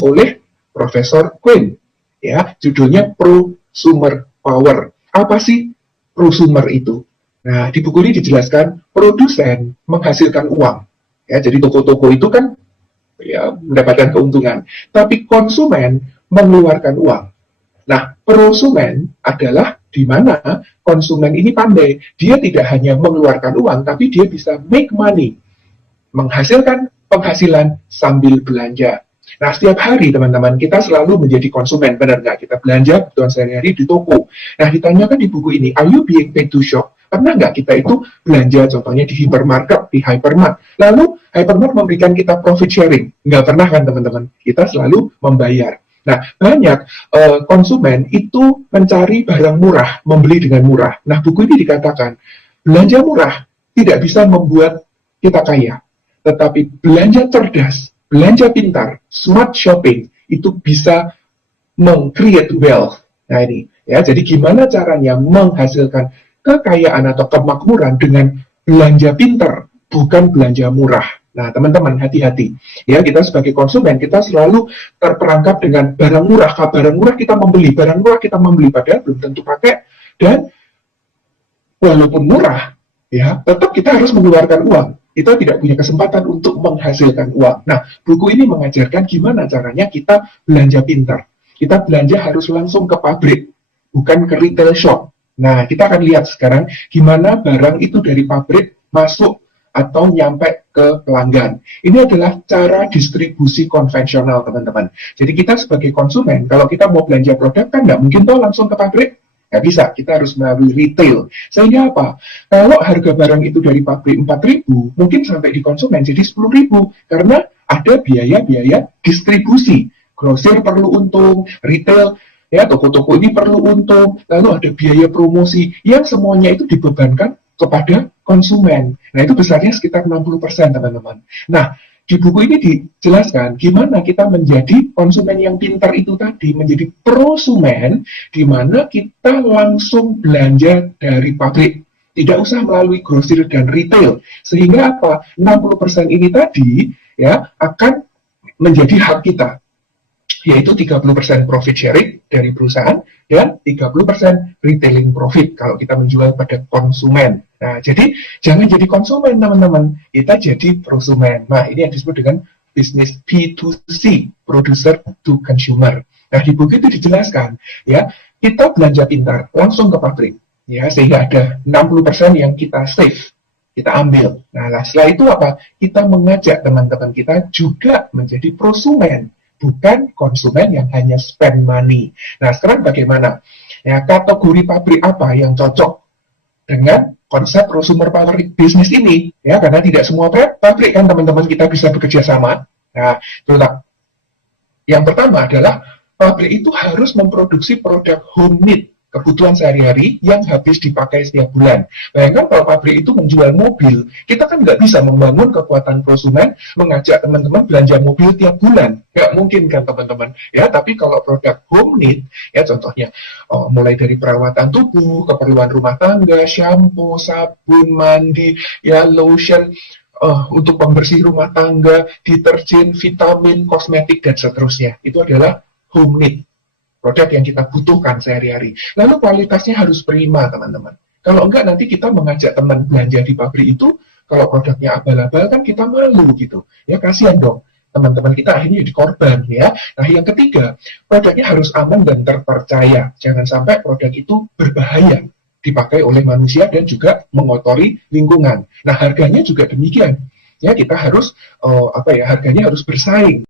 oleh Profesor Quinn, ya, judulnya Prosumer Power. Apa sih prosumer itu? Nah, di buku ini dijelaskan produsen menghasilkan uang, ya, jadi toko-toko itu kan ya mendapatkan keuntungan, tapi konsumen mengeluarkan uang. Nah, prosumen adalah di mana konsumen ini pandai, dia tidak hanya mengeluarkan uang, tapi dia bisa make money, menghasilkan penghasilan sambil belanja. Nah, setiap hari teman-teman, kita selalu menjadi konsumen, benar nggak? Kita belanja kebutuhan sehari-hari di toko. Nah, ditanyakan di buku ini, are you being paid to shop? Pernah nggak kita itu belanja, contohnya di hypermarket, di hypermart. Lalu, hypermart memberikan kita profit sharing. Nggak pernah kan, teman-teman? Kita selalu membayar. Nah, banyak konsumen itu mencari barang murah, membeli dengan murah. Nah, buku ini dikatakan, belanja murah tidak bisa membuat kita kaya. Tetapi belanja cerdas, belanja pintar, smart shopping, itu bisa meng-create wealth. Nah ini, ya, jadi gimana caranya menghasilkan kekayaan atau kemakmuran dengan belanja pintar, bukan belanja murah. Nah, teman-teman, hati-hati. Ya, kita sebagai konsumen, kita selalu terperangkap dengan barang murah. Barang murah kita membeli, barang murah kita membeli, padahal belum tentu pakai. Dan walaupun murah, ya, tetap kita harus mengeluarkan uang. Kita tidak punya kesempatan untuk menghasilkan uang. Nah, buku ini mengajarkan gimana caranya kita belanja pintar. Kita belanja harus langsung ke pabrik, bukan ke retail shop. Nah, kita akan lihat sekarang gimana barang itu dari pabrik masuk atau nyampe ke pelanggan. Ini adalah cara distribusi konvensional, teman-teman. Jadi kita sebagai konsumen, kalau kita mau belanja produk, kan nggak mungkin toh langsung ke pabrik. Nggak bisa, kita harus melalui retail. Sehingga apa? Kalau harga barang itu dari pabrik 4.000, mungkin sampai di konsumen jadi 10.000. Karena ada biaya-biaya distribusi. Grosir perlu untung, retail, ya, toko-toko ini perlu untung, lalu ada biaya promosi, yang semuanya itu dibebankan kepada konsumen. Nah, itu besarnya sekitar 60%, teman-teman. Nah, di buku ini dijelaskan gimana kita menjadi konsumen yang pintar itu tadi, menjadi prosumen, di mana kita langsung belanja dari pabrik. Tidak usah melalui grosir dan retail. Sehingga apa? 60% ini tadi ya akan menjadi hak kita, yaitu 30% profit sharing dari perusahaan dan 30% retailing profit kalau kita menjual pada konsumen. Nah, jadi jangan jadi konsumen, teman-teman. Kita jadi prosumen. Nah, ini yang disebut dengan bisnis P2C, producer to consumer. Nah, di buku itu dijelaskan, ya, kita belanja pintar, langsung ke pabrik, ya, sehingga ada 60% yang kita save, kita ambil. Nah, setelah itu apa? Kita mengajak teman-teman kita juga menjadi prosumen, bukan konsumen yang hanya spend money. Nah, sekarang bagaimana? Ya, kategori pabrik apa yang cocok dengan konsep prosumer power business ini? Ya, karena tidak semua pabrik kan, teman-teman, kita bisa bekerja sama. Nah, itulah. Yang pertama adalah pabrik itu harus memproduksi produk home need, kebutuhan sehari-hari yang habis dipakai setiap bulan. Bayangkan kalau pabrik itu menjual mobil, kita kan nggak bisa membangun kekuatan prosumen, mengajak teman-teman belanja mobil tiap bulan. Nggak mungkin kan, teman-teman. Ya, tapi kalau produk home need, ya contohnya, mulai dari perawatan tubuh, keperluan rumah tangga, shampoo, sabun, mandi, ya lotion, untuk pembersih rumah tangga, deterjen, vitamin, kosmetik, dan seterusnya. Itu adalah home need, produk yang kita butuhkan sehari-hari. Lalu kualitasnya harus prima, teman-teman. Kalau enggak, nanti kita mengajak teman belanja di pabrik itu, kalau produknya abal-abal kan kita malu gitu. Ya, kasihan dong. Teman-teman kita akhirnya jadi korban, ya. Nah, yang ketiga, produknya harus aman dan terpercaya. Jangan sampai produk itu berbahaya dipakai oleh manusia dan juga mengotori lingkungan. Nah, harganya juga demikian. Ya, kita harus harganya harus bersaing.